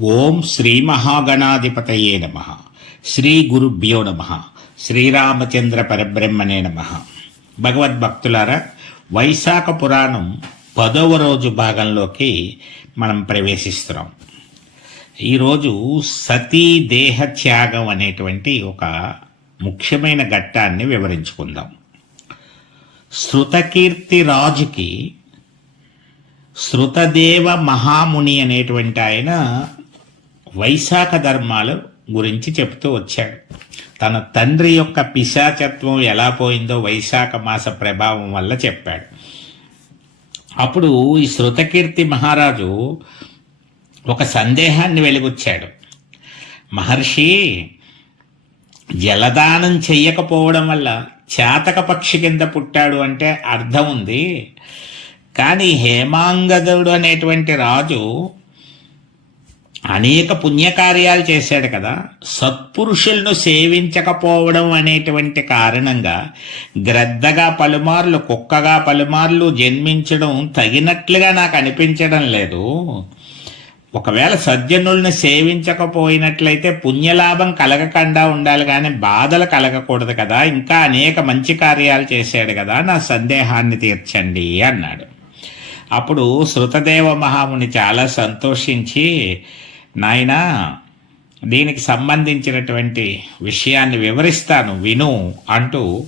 ఓం శ్రీ మహాగణాధిపతయే నమ. శ్రీ గురుభ్యో నమ. శ్రీరామచంద్ర పరబ్రహ్మణే నమ. భగవద్భక్తులారా వైశాఖ పురాణం పదవ రోజు భాగంలోకి మనం ప్రవేశిస్తున్నాం. ఈరోజు సతీ దేహ త్యాగం అనేటువంటి ఒక ముఖ్యమైన ఘట్టాన్ని వివరించుకుందాం. శృతకీర్తి రాజుకి శృతదేవ మహాముని అనేటువంటి ఆయన వైశాఖ ధర్మాలు గురించి చెప్తూ వచ్చాడు. తన తండ్రి యొక్క పిశాచత్వం ఎలా పోయిందో వైశాఖ మాస ప్రభావం వల్ల చెప్పాడు. అప్పుడు ఈ శృతకీర్తి మహారాజు ఒక సందేహాన్ని వెలిగుచ్చాడు. మహర్షి జలదానం చెయ్యకపోవడం వల్ల చేతక పక్షి కింద పుట్టాడు అంటే అర్థం ఉంది. కానీ హేమాంగదుడు అనేటువంటి రాజు అనేక పుణ్యకార్యాలు చేశాడు కదా. సత్పురుషులను సేవించకపోవడం అనేటువంటి కారణంగా గ్రద్దగా పలుమార్లు కుక్కగా పలుమార్లు జన్మించడం తగినట్లుగా నాకు అనిపించడం లేదు. ఒకవేళ సజ్జనుల్ని సేవించకపోయినట్లయితే పుణ్యలాభం కలగకుండా ఉండాలి కానీ బాధలు కలగకూడదు కదా. ఇంకా అనేక మంచి కార్యాలు చేశాడు కదా. నా సందేహాన్ని తీర్చండి అన్నాడు. అప్పుడు శృతదేవ మహాముని చాలా సంతోషించి నాయన దీనికి సంబంధించినటువంటి విషయాన్ని వివరిస్తాను విను అంటూ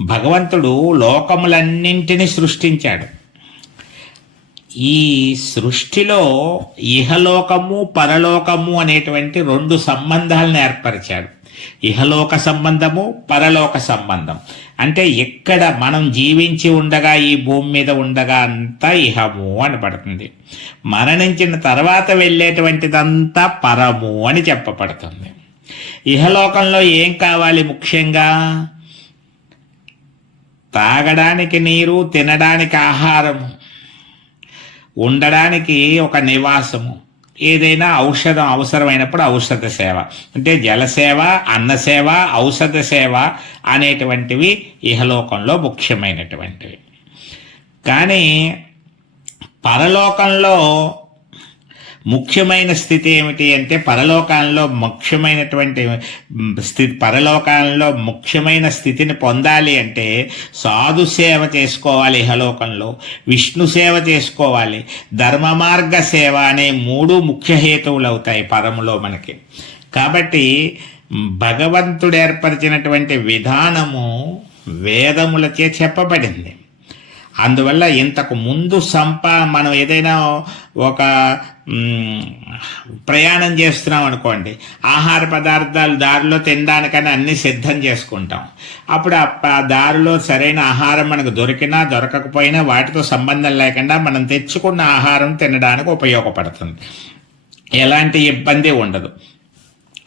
భగవంతుడు లోకములన్నింటినీ సృష్టించాడు. ఈ సృష్టిలో ఇహలోకము పరలోకము అనేటువంటి రెండు సంబంధాలను ఏర్పరిచాడు. ఇహలోక సంబంధము పరలోక సంబంధం. అంటే ఎక్కడ మనం జీవించి ఉండగా ఈ భూమి మీద ఉండగా అంతా ఇహము అని పడుతుంది మరణించిన తర్వాత వెళ్ళేటువంటిదంతా పరము అని చెప్పబడుతుంది. ఇహలోకంలో ఏం కావాలి ముఖ్యంగా? తాగడానికి నీరు తినడానికి ఆహారము. ఉండడానికి ఒక నివాసము. ఏదైనా ఔషధం అవసరమైనప్పుడు ఔషధ సేవ. అంటే జలసేవ అన్నసేవ ఔషధ సేవ అనేటువంటివి ఇహలోకంలో ముఖ్యమైనటువంటివి. కానీ పరలోకంలో ముఖ్యమైన స్థితి ఏమిటి అంటే పరలోకాల్లో ముఖ్యమైనటువంటి స్థితి పరలోకాల్లో ముఖ్యమైన స్థితిని పొందాలి అంటే సాధు సేవ చేసుకోవాలి ఇహలోకంలో విష్ణు సేవ చేసుకోవాలి ధర్మ మార్గ సేవ అనే మూడు ముఖ్య హేతువులు అవుతాయి పరములో మనకి. కాబట్టి భగవంతుడు ఏర్పరిచినటువంటి విధానము వేదములచే చెప్పబడింది. అందువల్ల ఇంతకు ముందు సంపా మనం ఏదైనా ఒక ప్రయాణం చేస్తున్నాం అనుకోండి ఆహార పదార్థాలు దారిలో తినడానికని అన్నీ సిద్ధం చేసుకుంటాం. అప్పుడు ఆ దారిలో సరైన ఆహారం మనకు దొరికినా దొరకకపోయినా వాటితో సంబంధం లేకుండా మనం తెచ్చుకున్న ఆహారం తినడానికి ఉపయోగపడుతుంది. ఎలాంటి ఇబ్బంది ఉండదు.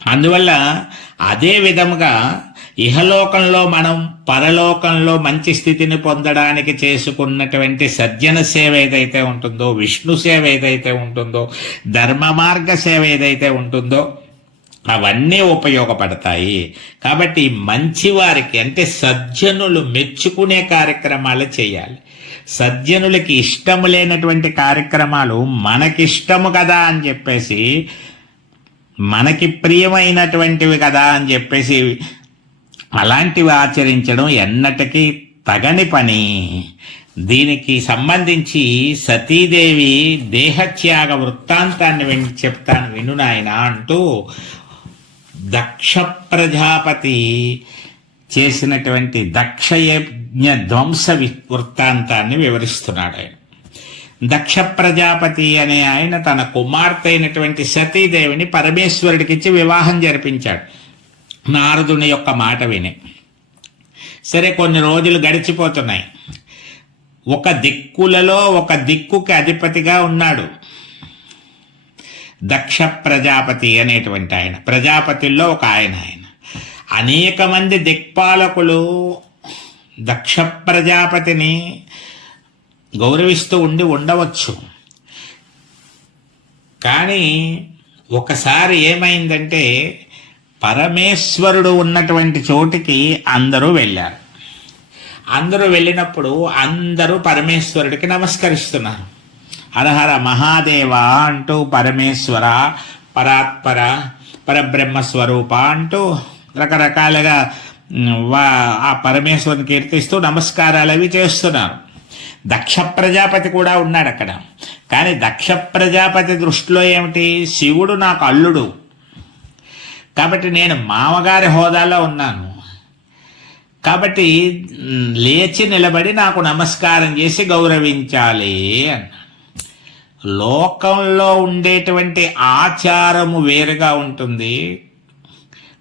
అందువల్ల అదే విధముగా ఇహలోకంలో మనం పరలోకంలో మంచి స్థితిని పొందడానికి చేసుకున్నటువంటి సజ్జన సేవ ఏదైతే ఉంటుందో విష్ణు సేవ ఏదైతే ఉంటుందో ధర్మ మార్గ సేవ ఏదైతే ఉంటుందో అవన్నీ ఉపయోగపడతాయి. కాబట్టి మంచివారికి అంటే సజ్జనులు మెచ్చుకునే కార్యక్రమాలు చేయాలి. సజ్జనులకి ఇష్టము లేనటువంటి కార్యక్రమాలు మనకిష్టము కదా అని చెప్పేసి మనకి ప్రియమైనటువంటివి కదా అని చెప్పేసి అలాంటివి ఆచరించడం ఎన్నటికీ తగని పని. దీనికి సంబంధించి సతీదేవి దేహత్యాగ వృత్తాంతాన్ని విని చెప్తాను విను నాయన అంటూ దక్ష ప్రజాపతి చేసినటువంటి దక్షయజ్ఞ ధ్వంస వృత్తాంతాన్ని వివరిస్తున్నాడు ఆయన. దక్ష ప్రజాపతి అనే ఆయన తన కుమార్తె అయినటువంటి సతీదేవిని పరమేశ్వరుడికిచ్చి వివాహం జరిపించాడు. నారదుని యొక్క మాట విని. సరే కొన్ని రోజులు గడిచిపోతున్నాయి. ఒక దిక్కులలో ఒక దిక్కుకి అధిపతిగా ఉన్నాడు. దక్ష ప్రజాపతి అనేటువంటి ఆయన ప్రజాపతిల్లో ఒక ఆయన ఆయన. అనేక మంది దిక్పాలకులు దక్ష ప్రజాపతిని గౌరవిస్తూ ఉండి ఉండవచ్చు. కానీ ఒకసారి ఏమైందంటే పరమేశ్వరుడు ఉన్నటువంటి చోటికి అందరూ వెళ్ళారు. అందరూ వెళ్ళినప్పుడు అందరూ పరమేశ్వరుడికి నమస్కరిస్తున్నారు. హరహర మహాదేవ అంటూ పరమేశ్వర పరాత్పర పరబ్రహ్మ స్వరూప అంటూ రకరకాలుగా వా ఆ పరమేశ్వరుని కీర్తిస్తూ నమస్కారాలు అవి చేస్తున్నారు. దక్ష ప్రజాపతి కూడా ఉన్నాడు అక్కడ కానీ దక్ష ప్రజాపతి దృష్టిలో ఏమిటి? శివుడు నాకు అల్లుడు. కాబట్టి నేను మామగారి హోదాలో ఉన్నాను. కాబట్టి లేచి నిలబడి నాకు నమస్కారం చేసి గౌరవించాలి అన్నాడు. లోకంలో ఉండేటువంటి ఆచారము వేరుగా ఉంటుంది.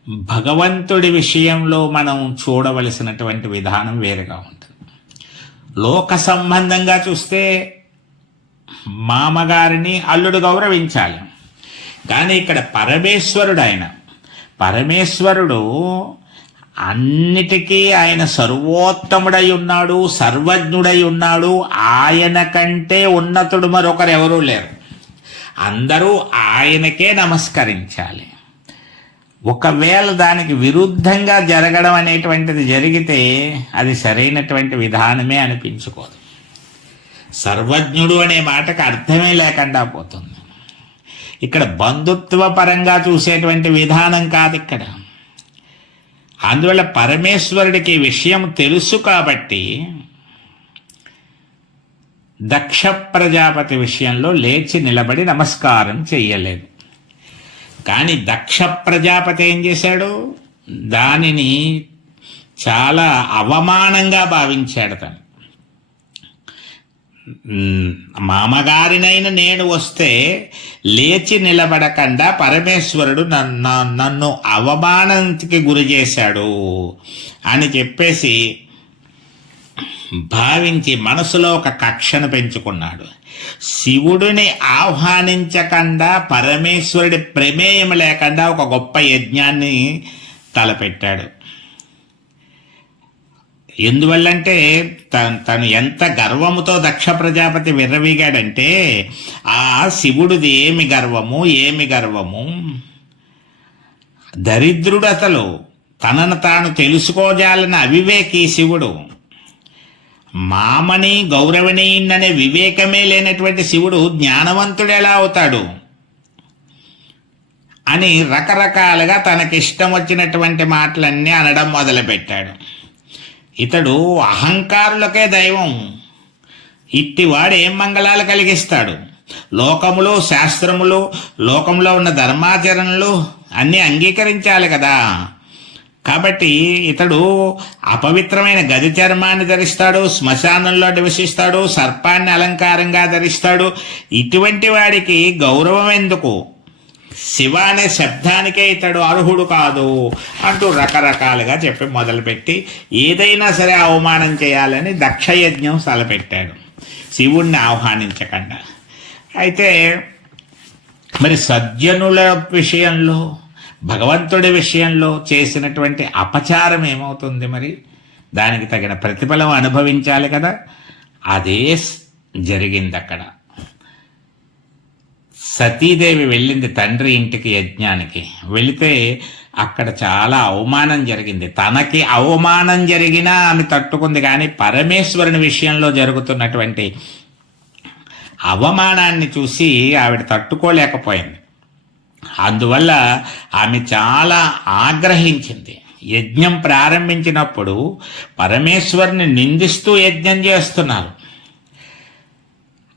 భగవంతుడి విషయంలో మనం చూడవలసినటువంటి విధానం వేరుగా ఉంటుంది. లోక సంబంధంగా చూస్తే మామగారిని అల్లుడు గౌరవించాలి. కానీ ఇక్కడ పరమేశ్వరుడు ఆయన పరమేశ్వరుడు అన్నిటికీ ఆయన సర్వోత్తముడై ఉన్నాడు సర్వజ్ఞుడై ఉన్నాడు. ఆయన కంటే ఉన్నతుడు మరొకరు ఎవరూ లేరు. అందరూ ఆయనకే నమస్కరించాలి. ఒకవేళ దానికి విరుద్ధంగా జరగడం అనేటువంటిది జరిగితే అది సరైనటువంటి విధానమే అనిపించుకోదు. సర్వజ్ఞుడు అనే మాటకు అర్థమే లేకుండా పోతుంది. ఇక్కడ బంధుత్వ పరంగా చూసేటువంటి విధానం కాదు ఇక్కడ. అందువల్ల పరమేశ్వరుడికి విషయం తెలుసు కాబట్టి దక్ష ప్రజాపతి విషయంలో లేచి నిలబడి నమస్కారం చెయ్యలేదు. కానీ దక్ష ప్రజాపతి ఏం చేశాడు? దానిని చాలా అవమానంగా భావించాడు తను. మామగారినైన నేను వస్తే లేచి నిలబడకుండా పరమేశ్వరుడు నన్ను నన్ను అవమానానికి గురి చేశాడు అని చెప్పేసి భావించి మనసులో ఒక కక్షను పెంచుకున్నాడు. శివుడిని ఆహ్వానించకుండా పరమేశ్వరుడి ప్రమేయం లేకుండా ఒక గొప్ప యజ్ఞాన్ని తలపెట్టాడు. ఎందువల్లంటే తను తను ఎంత గర్వముతో దక్ష ప్రజాపతి విర్రవీగాడంటే ఆ శివుడిది ఏమి గర్వము ఏమి గర్వము? దరిద్రుడు అతలు తనను తాను తెలుసుకోజాలని అవివేకి శివుడు. మామని గౌరవనీయుడనే వివేకమే లేనటువంటి శివుడు జ్ఞానవంతుడు ఎలా అవుతాడు? అని రకరకాలుగా తనకిష్టం వచ్చినటువంటి మాటలన్నీ అనడం మొదలుపెట్టాడు. ఇతడు అహంకారులకే దైవం. ఇట్టివాడు ఏం మంగళాలు కలిగిస్తాడు. లోకములు శాస్త్రములు లోకంలో ఉన్న ధర్మాచరణలు అన్నీ అంగీకరించాలి కదా. కాబట్టి ఇతడు అపవిత్రమైన గది చర్మాన్ని ధరిస్తాడు శ్మశానంలో నివసిస్తాడు సర్పాన్ని అలంకారంగా ధరిస్తాడు. ఇటువంటి వాడికి గౌరవం ఎందుకు? శివ అనే శబ్దానికే ఇతడు అర్హుడు కాదు అంటూ రకరకాలుగా చెప్పి మొదలుపెట్టి ఏదైనా సరే అవమానం చేయాలని దక్షయజ్ఞం తలపెట్టాడు. శివుణ్ణి ఆహ్వానించకుండా. అయితే మరి సజ్జనుల విషయంలో భగవంతుడి విషయంలో చేసినటువంటి అపచారం ఏమవుతుంది మరి? దానికి తగిన ప్రతిఫలం అనుభవించాలి కదా. అదే జరిగింది అక్కడ సతీదేవి వెళ్ళింది తండ్రి ఇంటికి యజ్ఞానికి. వెళితే అక్కడ చాలా అవమానం జరిగింది. తనకి అవమానం జరిగినా ఆమె తట్టుకుంది కానీ పరమేశ్వరుని విషయంలో జరుగుతున్నటువంటి అవమానాన్ని చూసి ఆవిడ తట్టుకోలేకపోయింది. అందువల్ల ఆమె చాలా ఆగ్రహించింది. యజ్ఞం ప్రారంభించినప్పుడు పరమేశ్వరుని నిందిస్తూ యజ్ఞం చేస్తున్నారు.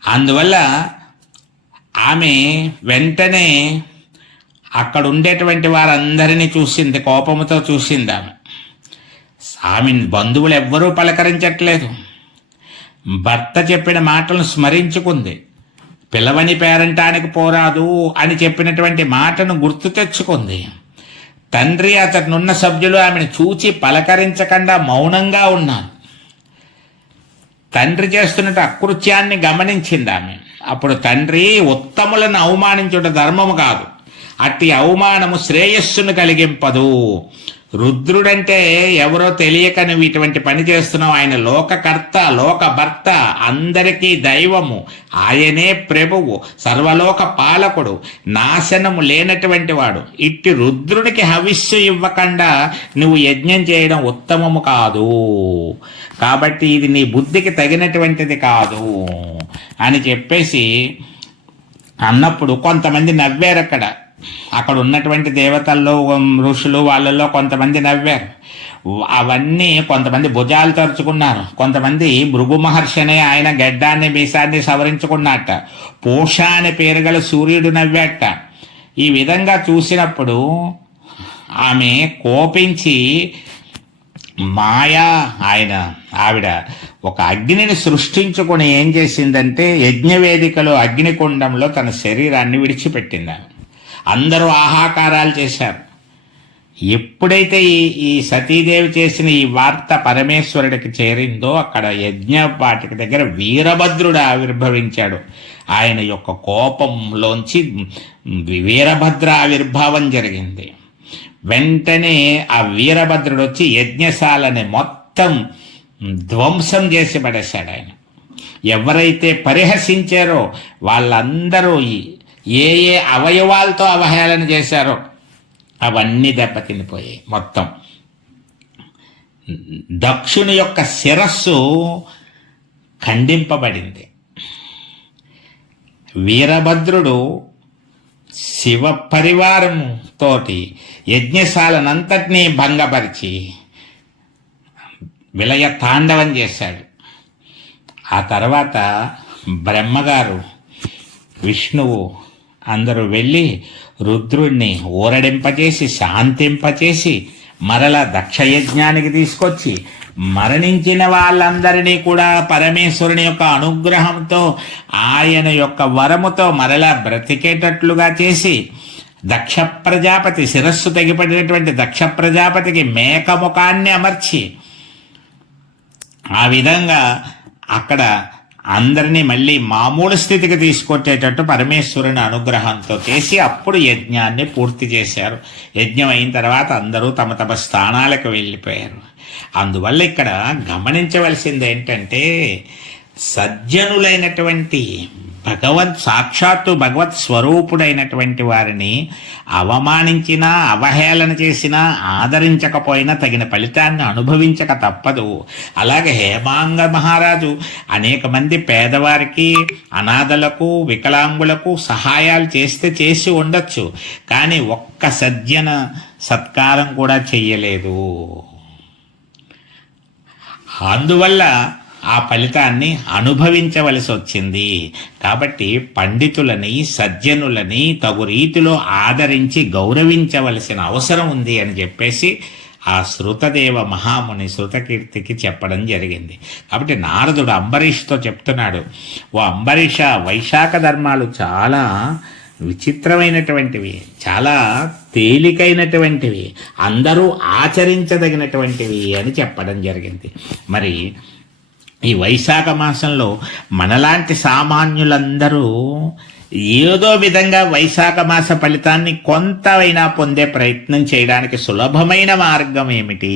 అందువల్ల ఆమె వెంటనే అక్కడ ఉండేటువంటి వారందరినీ చూసింది కోపముతో చూసింది ఆమె. ఆమె బంధువులు ఎవ్వరూ పలకరించట్లేదు. భర్త చెప్పిన మాటలను స్మరించుకుంది. పిలవని పేరంటానికి పోరాదు అని చెప్పినటువంటి మాటను గుర్తు తెచ్చుకుంది. తండ్రి అతనున్న సభ్యులు ఆమెను చూచి పలకరించకుండా మౌనంగా ఉన్నారు. తండ్రి చేస్తున్న అకృత్యాన్ని గమనించింది ఆమె. అప్పుడు తండ్రి ఉత్తములను అవమానించుట ధర్మము కాదు. అట్టి అవమానము శ్రేయస్సును కలిగింపదు. రుద్రుడంటే ఎవరో తెలియక నువ్వు ఇటువంటి పని చేస్తున్నావు. ఆయన లోకకర్త లోకభర్త అందరికీ దైవము. ఆయనే ప్రభువు సర్వలోక పాలకుడు నాశనము లేనటువంటి వాడు. ఇట్టి రుద్రుడికి హవిస్సు ఇవ్వకుండా నువ్వు యజ్ఞం చేయడం ఉత్తమము కాదు. కాబట్టి ఇది నీ బుద్ధికి తగినటువంటిది కాదు. అని చెప్పేసి అన్నప్పుడు కొంతమంది నవ్వారు అక్కడ. అక్కడ ఉన్నటువంటి దేవతల్లో ఋషులు వాళ్ళలో కొంతమంది నవ్వారు. అవన్నీ కొంతమంది భుజాలు తరుచుకున్నారు. కొంతమంది భృగు మహర్షి అనే ఆయన గడ్డాన్ని మీసాన్ని సవరించుకున్నట్ట. పూష అనే పేరు గల సూర్యుడు నవ్వాట. ఈ విధంగా చూసినప్పుడు ఆమె కోపించి మాయా ఆయన ఆవిడ ఒక అగ్నిని సృష్టించుకొని ఏం చేసిందంటే యజ్ఞవేదికలో అగ్నికుండంలో తన శరీరాన్ని విడిచిపెట్టింది. అందరూ ఆహాకారాలు చేశారు. ఎప్పుడైతే ఈ ఈ సతీదేవి చేసిన ఈ వార్త పరమేశ్వరుడికి చేరిందో అక్కడ యజ్ఞపాటికి దగ్గర వీరభద్రుడు ఆవిర్భవించాడు. ఆయన యొక్క కోపంలోంచి వీరభద్ర ఆవిర్భావం జరిగింది. వెంటనే ఆ వీరభద్రుడు వచ్చి యజ్ఞశాలని మొత్తం ధ్వంసం చేసి పడేశాడు ఆయన. ఎవరైతే పరిహసించారో వాళ్ళందరూ ఏ ఏ అవయవాలతో అవహేళన చేశారో అవన్నీ దెబ్బతినిపోయాయి మొత్తం. దక్షుని యొక్క శిరస్సు ఖండింపబడింది. వీరభద్రుడు శివ పరివారం తోటి యజ్ఞశాలనంతటినీ భంగపరిచి విలయ తాండవం చేశాడు. ఆ తర్వాత బ్రహ్మగారు విష్ణువు అందరూ వెళ్ళి రుద్రుణ్ణి ఊరడింపచేసి శాంతింపచేసి మరలా దక్షయజ్ఞానికి తీసుకొచ్చి మరణించిన వాళ్ళందరినీ కూడా పరమేశ్వరుని యొక్క అనుగ్రహంతో ఆయన యొక్క వరముతో మరలా బ్రతికేటట్లుగా చేసి దక్ష ప్రజాపతి శిరస్సు తెగిపడినటువంటి దక్ష ప్రజాపతికి మేకముఖాన్ని అమర్చి ఆ విధంగా అక్కడ అందరినీ మళ్ళీ మామూలు స్థితికి తీసుకొచ్చేటట్టు పరమేశ్వరుని అనుగ్రహంతో చేసి అప్పుడు యజ్ఞాన్ని పూర్తి చేశారు. యజ్ఞం అయిన తర్వాత అందరూ తమ తమ స్థానాలకు వెళ్ళిపోయారు. అందువల్ల ఇక్కడ గమనించవలసింది ఏంటంటే సజ్జనులైనటువంటి భగవత్ సాక్షాత్తు భగవత్ స్వరూపుడైనటువంటి వారిని అవమానించినా అవహేళన చేసినా ఆదరించకపోయినా తగిన ఫలితాన్ని అనుభవించక తప్పదు. అలాగే హేమాంగ మహారాజు అనేక మంది పేదవారికి అనాథలకు వికలాంగులకు సహాయాలు చేస్తే చేసి ఉండొచ్చు. కానీ ఒక్క సజ్జన సత్కారం కూడా చెయ్యలేదు. అందువల్ల ఆ ఫలితాన్ని అనుభవించవలసి వచ్చింది కాబట్టి పండితులని సజ్జనులని తగు రీతిలో ఆదరించి గౌరవించవలసిన అవసరం ఉంది అని చెప్పేసి ఆ శృతదేవ మహాముని శృతకీర్తికి చెప్పడం జరిగింది. కాబట్టి నారదుడు అంబరీష్తో చెప్తున్నాడు ఓ అంబరీష వైశాఖ ధర్మాలు చాలా విచిత్రమైనటువంటివి చాలా తేలికైనటువంటివి అందరూ ఆచరించదగినటువంటివి అని చెప్పడం జరిగింది. మరి ఈ వైశాఖ మాసంలో మనలాంటి సామాన్యులందరూ ఏదో విధంగా వైశాఖ మాస ఫలితాన్ని కొంతైనా పొందే ప్రయత్నం చేయడానికి సులభమైన మార్గం ఏమిటి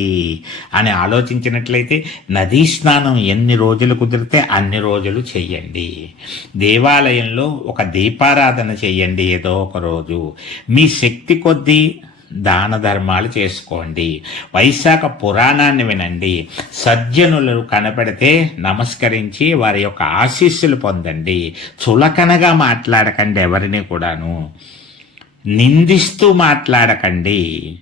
అని ఆలోచించినట్లయితే నదీ స్నానం ఎన్ని రోజులు కుదిరితే అన్ని రోజులు చేయండి దేవాలయంలో ఒక దీపారాధన చేయండి ఏదో ఒక రోజు. మీ శక్తి కొద్దీ దాన ధర్మాలు చేసుకోండి. వైశాఖ పురాణాన్ని వినండి. సజ్జనులు కనపడితే నమస్కరించి వారి యొక్క ఆశీస్సులు పొందండి. చులకనగా మాట్లాడకండి ఎవరిని కూడాను. నిందిస్తూ మాట్లాడకండి.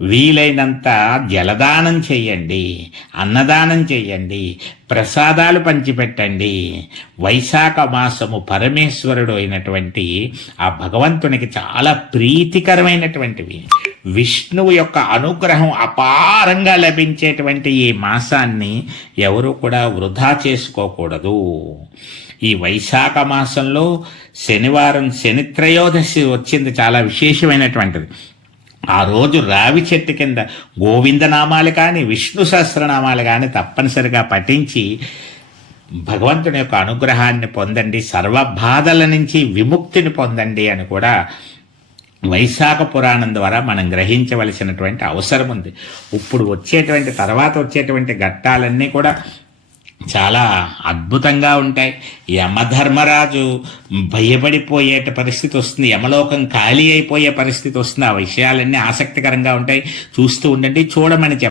వీలైనంత జలదానం చెయ్యండి అన్నదానం చెయ్యండి ప్రసాదాలు పంచిపెట్టండి. వైశాఖ మాసము పరమేశ్వరుడు అయినటువంటి ఆ భగవంతునికి చాలా ప్రీతికరమైనటువంటివి. విష్ణువు యొక్క అనుగ్రహం అపారంగా లభించేటువంటి ఈ మాసాన్ని ఎవరు కూడా వృధా చేసుకోకూడదు. ఈ వైశాఖ మాసంలో శనివారం శనిత్రయోదశి వచ్చింది చాలా విశేషమైనటువంటిది. ఆ రోజు రావి చెట్టు కింద గోవిందనామాలు కానీ విష్ణు సహస్రనామాలు కానీ తప్పనిసరిగా పఠించి భగవంతుని యొక్క అనుగ్రహాన్ని పొందండి సర్వ బాధల నుంచి విముక్తిని పొందండి అని కూడా వైశాఖ పురాణం ద్వారా మనం గ్రహించవలసినటువంటి అవసరం ఉంది. ఇప్పుడు వచ్చేటువంటి తర్వాత వచ్చేటువంటి ఘట్టాలన్నీ కూడా చాలా అద్భుతంగా ఉంటాయి. యమధర్మరాజు భయపడిపోయేట పరిస్థితి వస్తుంది. యమలోకం ఖాళీ అయిపోయే పరిస్థితి వస్తుంది. ఆ విషయాలన్నీ ఆసక్తికరంగా ఉంటాయి. చూస్తూ ఉండండి చూడమని చెప్ప